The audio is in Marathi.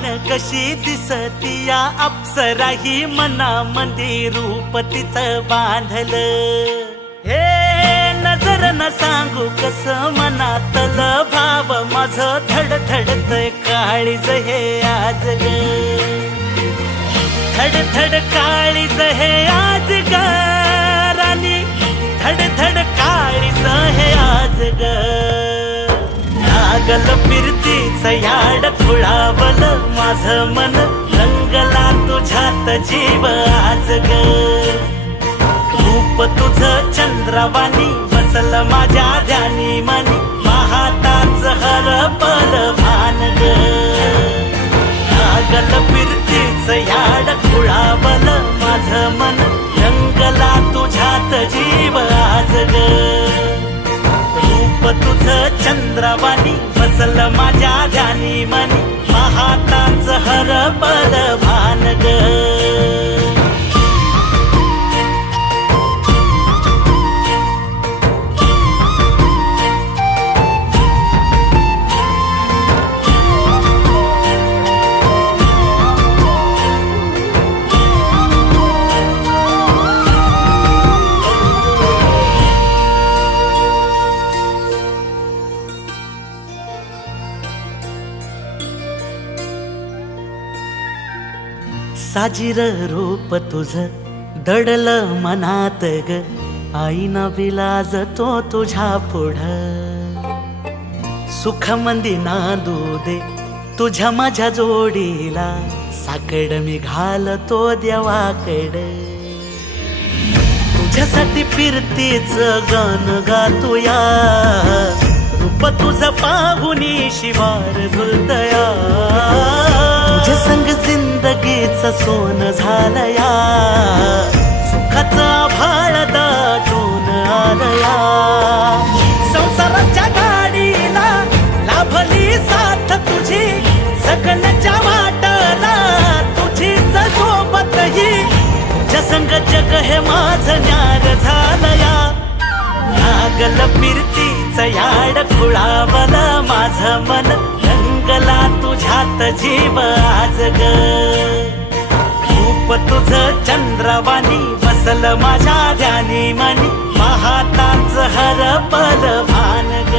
पान कशी दिसती या अप्सरा ही मनामंदी रूप तिचं बांधलं। हे नजर न सांगू कस मनातल भाव माझं धडधडतय काळीज हे आज ग, धडधड काळीज हे आज ग राणी, धडधड काळीज हे आज ग। लागल फिरतीच याड खुळावल माझं मन, रंगला तुझ्यात जीव आज ग। रूप तुझं चंद्रवाणी बसल माझ्या ध्यानी मनी, पाहताच हरपल भान ग। लागल फिरतीच याड खुळावल माझं मन, रंगला तुझ्यात जीव आज ग। रूप तुझं चंद्रवाणी बसल माझ्या ध्यानी मनी, पाहताच हरपल भान ग। साजीर रूप तुझं दडल मनात ग, आईना विलाज तो तुझ्या पुढं। सुख मंदी नांदू दे तुझ्या माझ्या जोडीला, साकड मी घालतो देवाकड। तुझ्यासाठी फिरतीच गान गातोया, रूप तुझं पाहुनी शिवार झुलतया। तुझ्या संग जिंदगीच सोन झालया, सुखाचा भाळ दाटून आलया। संसाराच्या गाडीला लाभली साथ तुझी, सगळ्यांच्या वाटला तुझीच सोबत ही। तुझ्या संग जग हे माझं न्यार झालया। लागल फिरतीच याड खुळावल माझं मन, रंगला तुझ्यात जीव आज ग। रूप तुझं चंद्रवाणी बसल माझ्या ध्यानी मनी, पाहताच हरपल भान ग।